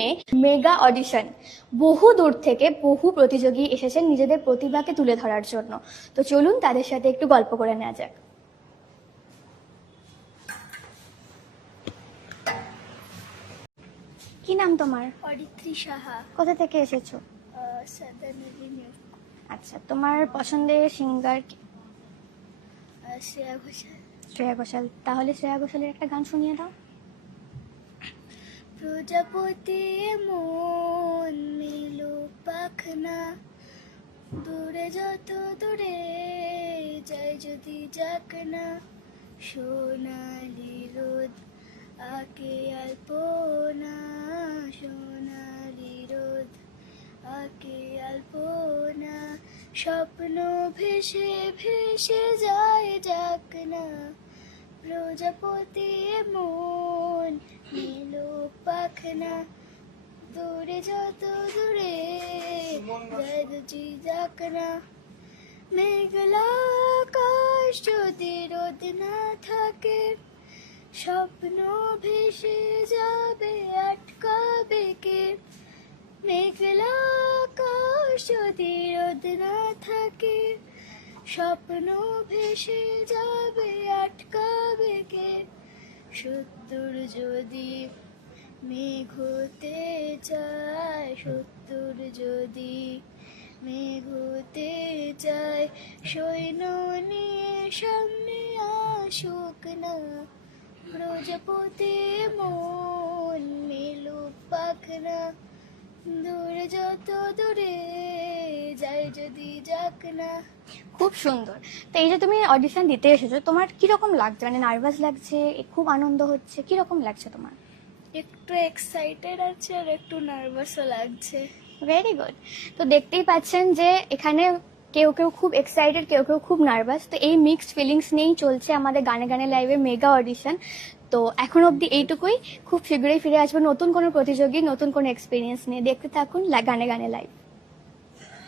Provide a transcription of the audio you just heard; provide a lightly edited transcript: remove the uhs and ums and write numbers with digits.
মে mega audition. বহু দূর থেকে বহু প্রতিযোগী এসেছেন নিজেদের প্রতিভাকে তুলে ধরার জন্য। তো চলুন তাদের সাথে একটু গল্প করে নেওয়া যাক। কি নাম তোমার? অরিত্রী সাহা। কোথা থেকে এসেছো? Southern Avenue. আচ্ছা, তোমার পছন্দের সিঙ্গার কি? শ্রেয়া ঘোষাল। শ্রেয়া ঘোষাল। তাহলে শ্রেয়া ঘোষালের একটা গান শুনিয়ে দাও। প্রজাপতি মন মেলো পাখনা, দূরে যত দূরে যাই যদি যাক না, সোনালি রোদ আকে আলপনা, সোনালি রোদ আকে আলপনা, স্বপ্ন ভেসে ভেসে যায় যাক না, প্রজাপতি মন মেলো পাখনা, দূরে যত দূরে যায় যদি যাক না, মেঘলা আকাশ যদি রোদ না থাকে, স্বপ্ন ভেসে যাবে আটকাবে কে, মেঘলা আকাশ যদি রোদ না থাকে, স্বপ্ন ভেসে যাবে আটকাবে কে, সত্তর যদি মেঘ হতে চায়, সত্তর যদি মেঘ হতে চায়, সৈন্য নিয়ে সামনে আসুক না, প্রজাপতি মন মেলো পাখনা, দূরে যত দূরে যাই যদি যাক না। খুব সুন্দর। তো এই যে তুমি অডিশন দিতে এসেছো, তোমার কিরকম লাগছে? মানে নার্ভাস লাগছে, খুব আনন্দ হচ্ছে, কিরকম লাগছে তোমার? একটু এক্সাইটেড আছে আর একটু নার্ভাসও লাগছে। Very good. তো দেখতেই পাচ্ছেন যে এখানে কেউ কেউ খুব এক্সাইটেড, কেউ কেউ খুব নার্ভাস। তো এই মিক্সড ফিলিংস নিয়েই চলছে আমাদের গানে গানে লাইভে মেগা অডিশন। তো এখন অবধি এইটুকুই। খুব শীঘ্রই ফিরে আসবো নতুন কোনো প্রতিযোগী, নতুন কোনো এক্সপিরিয়েন্স নিয়ে। দেখতে থাকুন গানে গানে লাইভ।